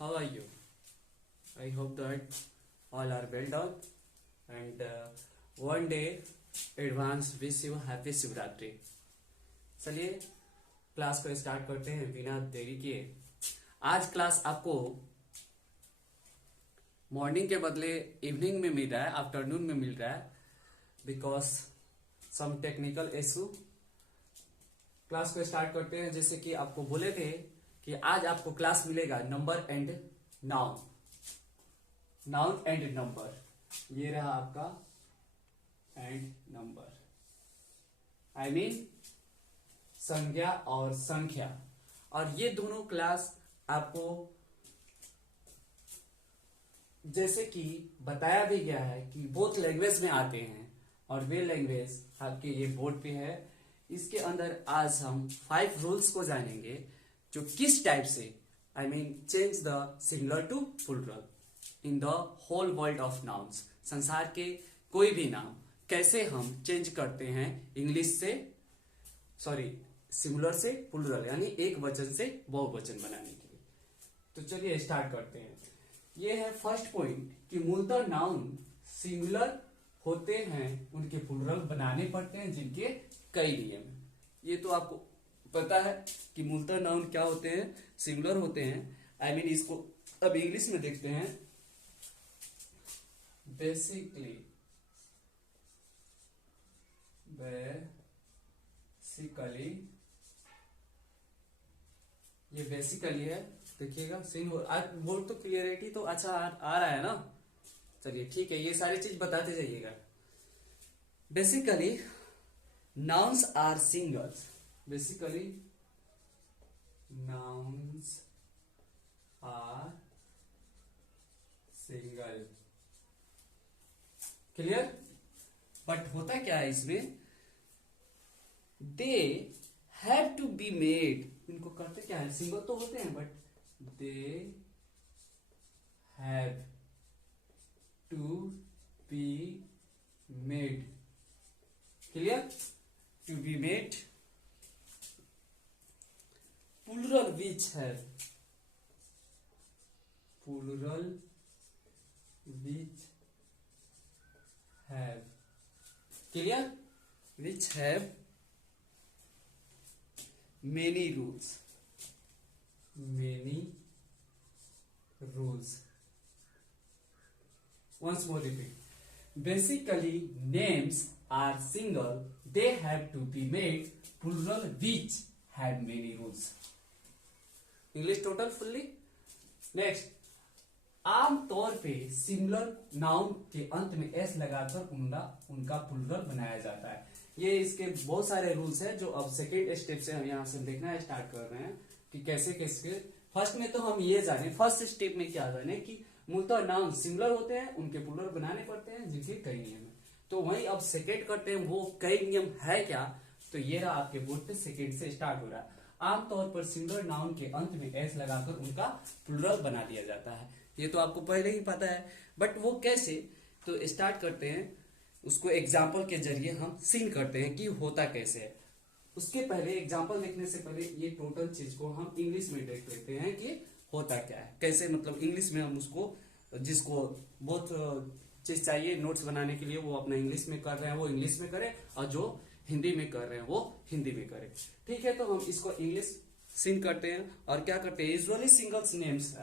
How are you? I hope that all are well done and one day advance wish you happy Shivratri. चलिए class को start करते हैं बिना देरी किए। आज क्लास आपको मॉर्निंग के बदले इवनिंग में मिल रहा है, आफ्टरनून में मिल रहा है because some technical issue. Class को स्टार्ट करते हैं। जैसे कि आपको बोले थे कि आज आपको क्लास मिलेगा number and noun, noun and number. ये रहा आपका एंड नंबर, आई मीन संज्ञा और संख्या। और ये दोनों क्लास आपको जैसे कि बताया भी गया है कि बोथ लैंग्वेज में आते हैं और वे लैंग्वेज आपके ये बोर्ड पे है। इसके अंदर आज हम 5 रूल्स को जानेंगे जो किस टाइप से I mean change the singular to plural in the whole world of nouns. संसार के कोई भी नाम कैसे हम चेंज करते हैं इंग्लिश से सिंगुलर से प्लूरल यानी एक वचन से बहुवचन बनाने के लिए। तो चलिए स्टार्ट करते हैं। ये है फर्स्ट पॉइंट कि मूलतः नाउन सिंगुलर होते हैं, उनके प्लूरल बनाने पड़ते हैं जिनके कई नियम हैं। ये तो आपको पता है कि मूलतः नाउन क्या होते हैं, सिंगुलर होते हैं। आई मीन इसको अब इंग्लिश में देखते हैं। बेसिकली ये बेसिकली है, देखिएगा सीन हो आज बोर्ड तो क्लियरिटी तो अच्छा आ रहा है ना। चलिए ठीक है, ये सारी चीज बताते जाइएगा। Basically nouns are singles. Basically nouns are single. Clear? But होता क्या है इसमें, they have to be made। इनको करते क्या है, सिंगल तो होते हैं but they have to be made। Clear? To be made plural which have clear which have many rules once more repeat। basically names are single, they have to be made plural which have many rules। English total fully. Next, आमतौर पे singular noun के अंत में S लगाकर उनका plural बनाया जाता है। ये इसके बहुत सारे रूल्स हैं जो अब सेकेंड स्टेप से हम यहाँ से देखना स्टार्ट कर रहे हैं कि कैसे कैसे। फर्स्ट में तो हम ये जाने, फर्स्ट स्टेप में क्या जाने कि मूलतः नाउन सिंगुलर होते हैं, उनके प्लूरल बनाने पड़ते हैं जिनके कई नियम है। तो वहीं अब सेकेंड करते हैं, वो कई नियम है क्या। तो ये रहा आपके बोर्ड पे सेकेंड से स्टार्ट हो रहा है। आमतौर पर सिंगुलर नाउन के अंत में एस लगाकर उनका प्लूरल बना दिया जाता है। ये तो आपको पहले ही पता है, बट वो कैसे, तो स्टार्ट करते हैं उसको एग्जाम्पल के जरिए हम सीन करते हैं कि होता कैसे है। उसके पहले एग्जाम्पल देखने से पहले ये टोटल चीज को हम इंग्लिश में देख लेते हैं कि होता क्या है, कैसे मतलब इंग्लिश में हम उसको, जिसको बहुत चीज चाहिए नोट्स बनाने के लिए वो अपना इंग्लिश में कर रहे हैं वो इंग्लिश में करे, और जो हिंदी में कर रहे हैं वो हिंदी में करे। ठीक है, तो हम इसको इंग्लिश सीन करते हैं और क्या करते हैं, usually singles names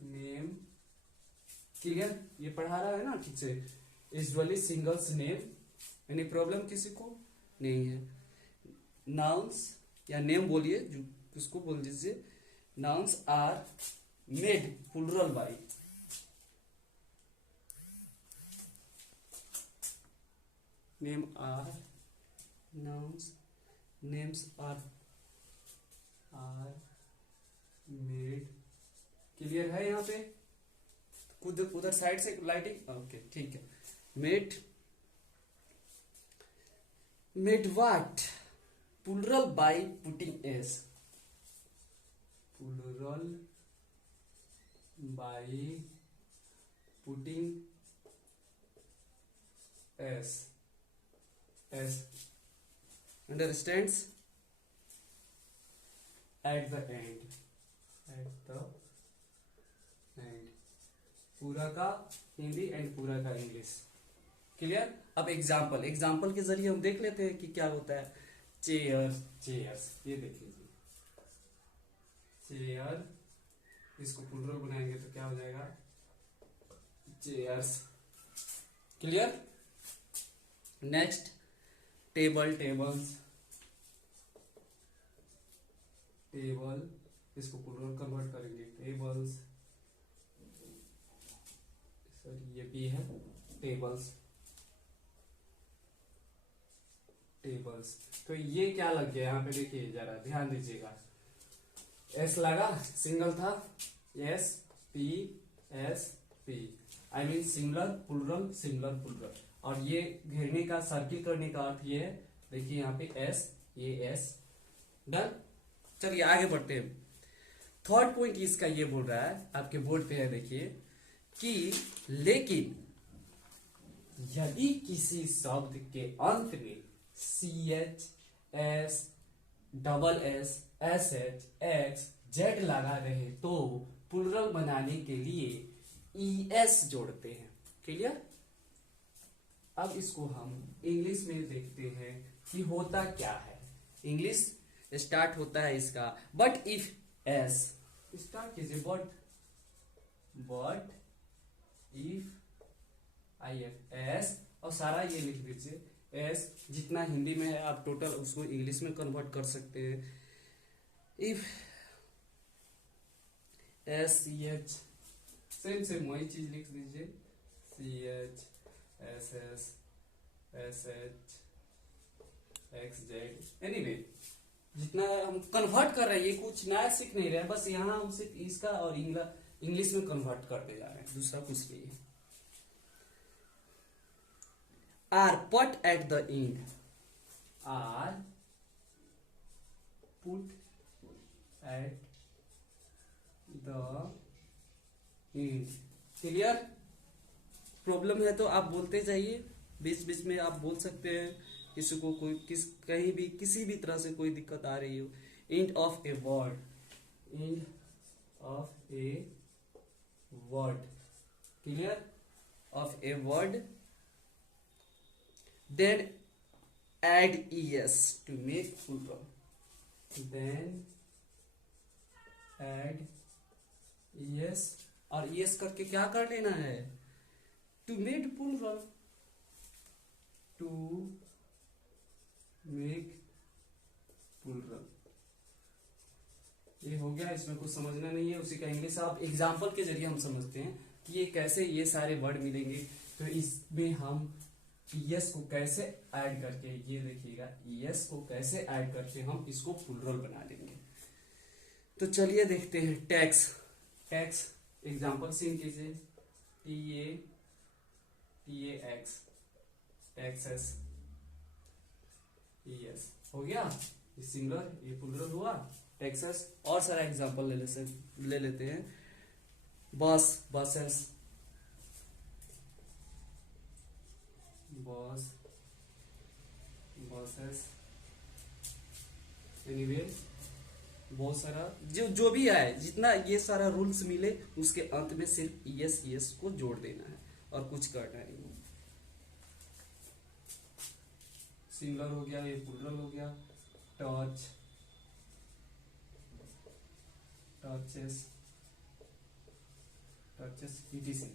name. Clear? ये पढ़ा रहा है ना ठीक से। Usually singles name, any problem किसी को नहीं है। नाउन्स या नेम बोलिए, जो उसको बोल दीजिए। Nouns are made plural by names are made. Clear है यहाँ पे? उधर साइड से लाइटिंग, ओके ठीक है। Made what plural by putting S, plural by putting S. S understands at the end, at the end, पूरा का हिंदी एंड पूरा का इंग्लिश। क्लियर। अब एग्जाम्पल, एग्जाम्पल के जरिए हम देख लेते हैं कि क्या होता है। चेयर, चेयर्स, ये देख लीजिए, चेयर, इसको प्लूरल बनाएंगे तो क्या हो जाएगा, chairs. Clear. Next, table, tables, table, इसको प्लूरल कन्वर्ट करेंगे, टेबल्स, सॉरी ये भी है, टेबल्स, टेबल्स। तो ये क्या लग गया यहाँ पे, देखिए जरा ध्यान दीजिएगा, एस लगा, सिंगल था, S P S P, I mean singular plural, singular plural. और ये घेरने का, सर्किल करने का अर्थ ये है, देखिए यहाँ पे एस, ये एस, डन। चलिए आगे बढ़ते हैं। थर्ड पॉइंट इसका ये बोल रहा है, आपके बोर्ड पे है देखिए, कि लेकिन यदि किसी शब्द के अंत में C H, S, double S, S H, X, Z लगा रहे तो प्लूरल बनाने के लिए ई एस जोड़ते हैं। क्लियर। अब इसको हम इंग्लिश में देखते हैं कि होता क्या है। इंग्लिश स्टार्ट होता है इसका, बट इफ एस, स्टार्ट कीजिए, but if I F S, और सारा ये लिख दीजिए, एस जितना हिंदी में है आप टोटल उसको इंग्लिश में कन्वर्ट कर सकते हैं। If S C H, same वही चीज लिख दीजिए, C H, S S, S H, X Z, anyway जितना हम कन्वर्ट कर रहे हैं, ये कुछ नया सीख नहीं रहे, बस यहाँ हम सिर्फ इसका और इंग्लिश में कन्वर्ट करते जा रहे हैं, दूसरा कुछ नहीं है। Are put at the end, are put at the end. Clear. Problem है तो आप बोलते जाइए, बीच बीच में आप बोल सकते हैं, किसी को कोई कहीं भी किसी भी तरह से कोई दिक्कत आ रही हो। End of a word, end of a word, clear, of a word, then add es to make plural, then add es, और es करके क्या कर लेना है, to make plural, to make plural। ये हो गया, इसमें कुछ समझना नहीं है, उसी का इंग्लिश आप एग्जाम्पल के जरिए हम समझते हैं कि ये कैसे ये सारे वर्ड मिलेंगे। तो इसमें हम ईएस को कैसे ऐड करके, ये देखिएगा, ईएस को कैसे ऐड करके हम इसको प्लूरल बना देंगे। तो चलिए देखते हैं। टैक्स, टैक्स एग्जांपल सीन कीजिए, T A X, taxes, ES हो गया, ये सिंगुलर, ये प्लूरल हुआ, टैक्सेस। और सारा एग्जांपल ले लेते हैं। बस, बसेस, बस, बसेस, एनीवे बहुत सारा जो भी है, जितना ये सारा रूल्स मिले उसके अंत में सिर्फ ईएस को जोड़ देना है और कुछ करना नहीं। सिंगुलर हो गया, ये प्लूरल हो गया, टच, टचेस, टचेस, ईटीसी,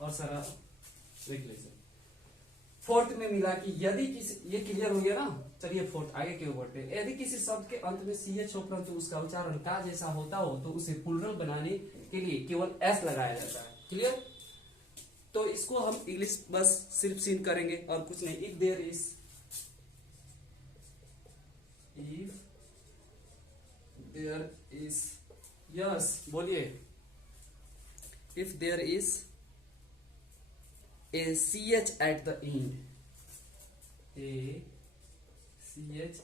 और सारा देख लीजिए। फोर्थ में मिला कि यदि किसी, ये क्लियर हो गया ना। चलिए फोर्थ आगे क्यों बढ़ते हैं। यदि किसी शब्द के अंत में सी एच हो परंतु उसका उच्चारण का जैसा होता हो तो उसे प्लूरल बनाने के लिए केवल एस लगाया जाता है। क्लियर। तो इसको हम इंग्लिश बस सिर्फ सीन करेंगे और कुछ नहीं। इफ देयर इज, यस बोलिए, if there is a ch at the end, a ch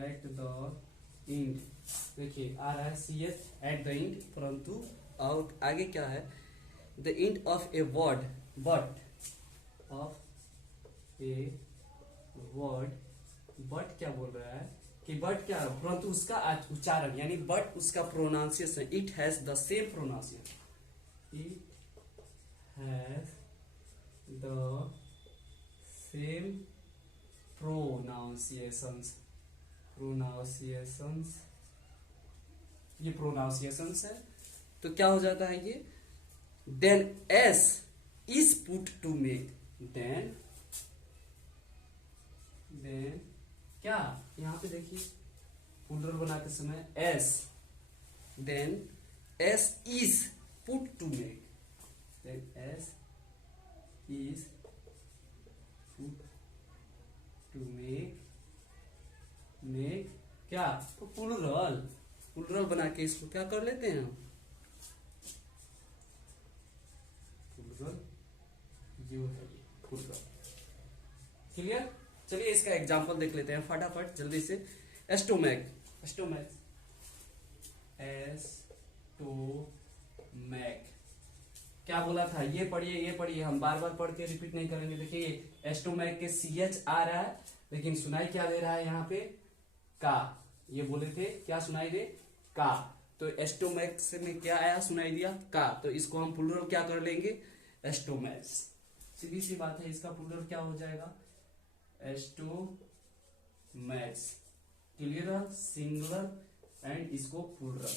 at the end, देखिए आ रहा है ch at the end, परंतु और आगे क्या है, the end of a word, but of a word, but क्या बोल रहा है कि बट क्या, परंतु उसका उच्चारण यानी बट उसका pronunciation, it has the same pronunciation, it has the same pronunciations, ये प्रोनाउंसिएशंस है। तो क्या हो जाता है ये, then S is put to make, then क्या, यहां पे देखिए प्लूरल बनाते समय S, then S is put to make, then S is put to make क्या, तो प्लूरल बना के इसको क्या कर लेते हैं हम, प्लूरल, जो है प्लूरल। क्लियर। चलिए इसका एग्जांपल देख लेते हैं फटाफट जल्दी से। एस्टोमैक, क्या बोला था, ये पढ़िए, हम बार बार पढ़ के रिपीट नहीं करेंगे। देखिए एस्टोमैक के CH आ रहा है, लेकिन सुनाई क्या दे रहा है यहाँ पे, का। ये बोले थे क्या सुनाई दे, का। तो एस्टोमैक से में क्या आया, सुनाई दिया का, तो इसको हम प्लूरल क्या कर लेंगे, एस्टोमैक्स। सीधी सी बात है, इसका प्लूरल क्या हो जाएगा, एस्टोमैक्स। क्लियर है, सिंगुलर एंड इसको प्लूरल।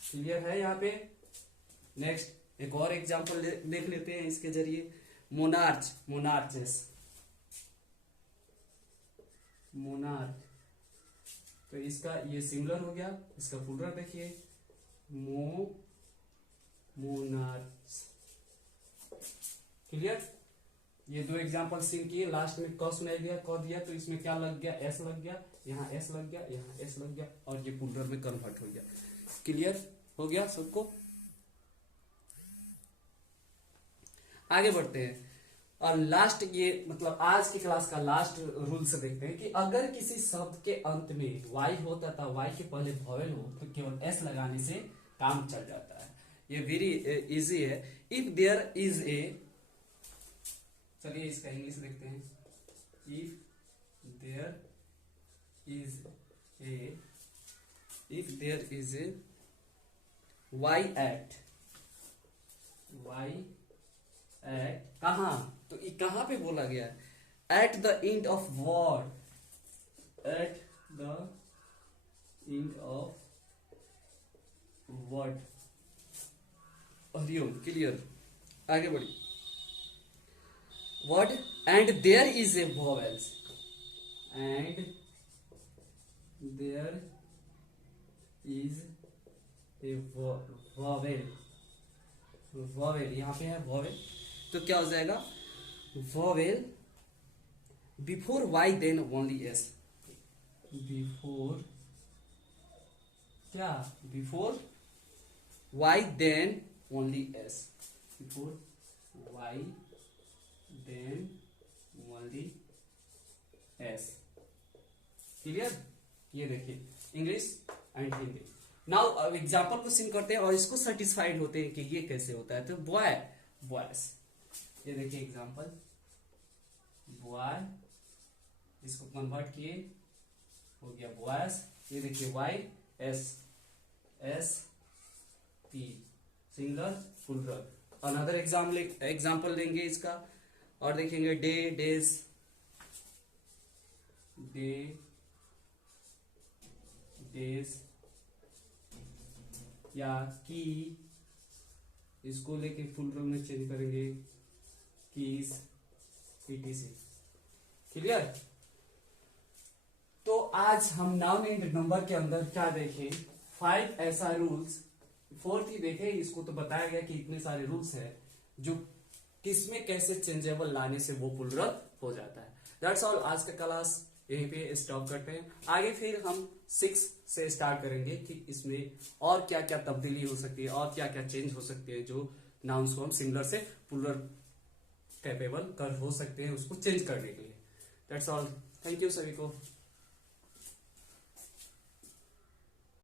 क्लियर है यहाँ पे। नेक्स्ट एक और एग्जांपल देख लेते हैं इसके जरिए। मोनार्च, तो इसका ये सिंगुलर हो गया, इसका प्लूरल देखिए मोनार्च। क्लियर। ये दो एग्जांपल सीन किए, लास्ट में क सुनाई दिया, क दिया तो इसमें क्या लग गया, एस लग गया, यहाँ एस लग गया, यहाँ एस लग गया, और ये प्लूरल में कन्वर्ट हो गया। क्लियर हो गया सबको। आगे बढ़ते हैं और लास्ट, ये मतलब आज की क्लास का लास्ट रूल से देखते हैं कि अगर किसी शब्द के अंत में वाई होता था, वाई के पहले वॉवेल हो, तो केवल एस लगाने से काम चल जाता है। ये वेरी इजी है। इफ देयर इज ए, चलिए इसका इंग्लिश देखते हैं। If there is A Y at कहा, तो कहां पे बोला गया है, at the end of word, Hariom. Clear. आगे बढ़ी। Word end there is a vowels, vowel यहाँ पे है वॉवेल, तो क्या हो जाएगा, vowel before Y then only S, before Y then only S, before Y then only S. Clear. ये देखिए इंग्लिश एंड हिंदी। नाउ अब एग्जाम्पल को सीन करते हैं और इसको सेटिस्फाइड होते हैं कि ये कैसे होता है। तो बॉयज, ये देखिए एग्जाम्पल, बॉय, इसको कन्वर्ट किए, हो गया बॉयज। ये देखिए Y S T, singular plural. Another example लेंगे इसका और देखेंगे डेज या की, इसको लेके प्लूरल में चेंज करेंगे कीज, etc। क्लियर। तो आज हम नाउन एंड नंबर के अंदर क्या देखें, 5 ऐसा रूल्स, 4th ही देखे, इसको तो बताया गया कि इतने सारे रूल्स है जो किसमें कैसे चेंजेबल लाने से वो प्लूरल हो जाता है। That's all. आज का क्लास यहीं पे स्टॉप करते हैं। आगे फिर हम 6 से स्टार्ट करेंगे कि इसमें और क्या क्या तब्दीली हो सकती है और क्या क्या चेंज हो सकती है, जो नाउन्स को हम सिंगुलर से प्लूरल कैपेबल कर हो सकते हैं उसको चेंज करने के लिए। That's all. थैंक यू सभी को।